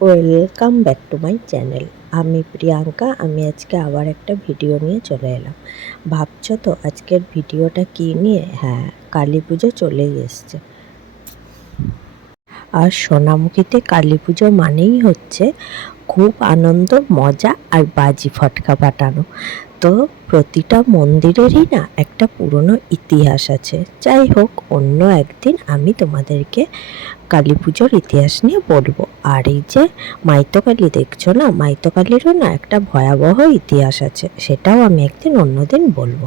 Welcome back to my channel. আমি প্রিয়াঙ্কা, আমি আজকে আবার একটা ভিডিও নিয়ে চলে এলাম। ভাবছ তো আজকের ভিডিওটা কী নিয়ে? হ্যাঁ কালী পুজো চলেই এসছে। আর সোনামুখীতে কালী পুজো মানেই হচ্ছে খুব আনন্দ, মজা আর বাজি ফটকা ফাটানো তো প্রতিটা মন্দিরেরই না একটা পুরনো ইতিহাস আছে। যাই হোক, অন্য একদিন আমি তোমাদেরকে কালী পুজোর ইতিহাস নিয়ে বলব। আর এই যে মাইতকালী দেখছ না, মাইতকালীরও না একটা ভয়াবহ ইতিহাস আছে, সেটাও আমি একদিন অন্যদিন বলব।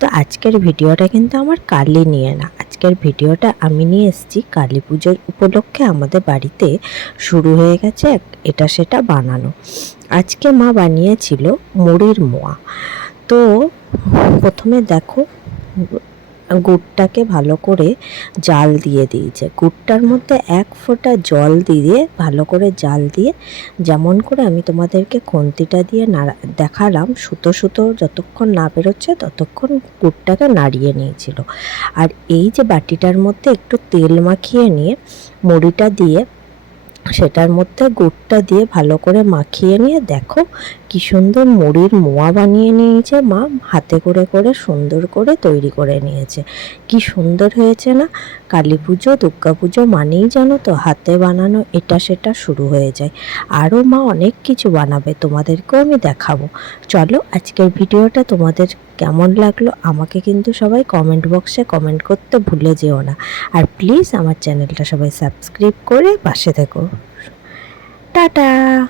তো আজকের ভিডিওটা কিন্তু আমার কালী নিয়ে না আজকের ভিডিওটা আমি নিয়ে এসেছি কালী পুজোর উপলক্ষে আমাদের বাড়িতে শুরু হয়ে গেছে এটা সেটা বানানো। আজকে মা বানিয়েছিল মুড়ির মোয়া। তো প্রথমে দেখো গুড়টাকে ভালো করে জাল দিয়ে দিয়েছে। গুড়টার মধ্যে এক ফোঁটা জল দিয়ে, ভালো করে জাল দিয়ে, যেমন করে আমি তোমাদেরকে খন্তিটা দিয়ে নাড়া, দেখালাম, সুতো সুতো যতক্ষণ না বেরোচ্ছে ততক্ষণ গুড়টাকে নাড়িয়ে নিয়েছিল। আর এই যে বাটিটার মধ্যে একটু তেল মাখিয়ে নিয়ে, মুড়িটা দিয়ে, সেটার মধ্যে গুড়টা দিয়ে ভালো করে মাখিয়ে নিয়ে, দেখো কি সুন্দর মুড়ির মোয়া বানিয়ে নিয়েছে মা। হাতে করে করে, সুন্দর করে তৈরি করে নিয়েছে। কি সুন্দর হয়েছে না? কালী পুজো, দুর্গা পুজো মানেই জানো তো, হাতে বানানো এটা সেটা শুরু হয়ে যায়। আরও মা অনেক কিছু বানাবে, তোমাদেরকেও আমি দেখাবো। চলো, আজকের ভিডিওটা তোমাদের কেমন লাগল আমাকে কিন্তু সবাই কমেন্ট বক্সে কমেন্ট করতে ভুলে যেও না। আর প্লিজ আমার চ্যানেলটা সবাই সাবস্ক্রাইব করে পাশে থেকো। টাটা!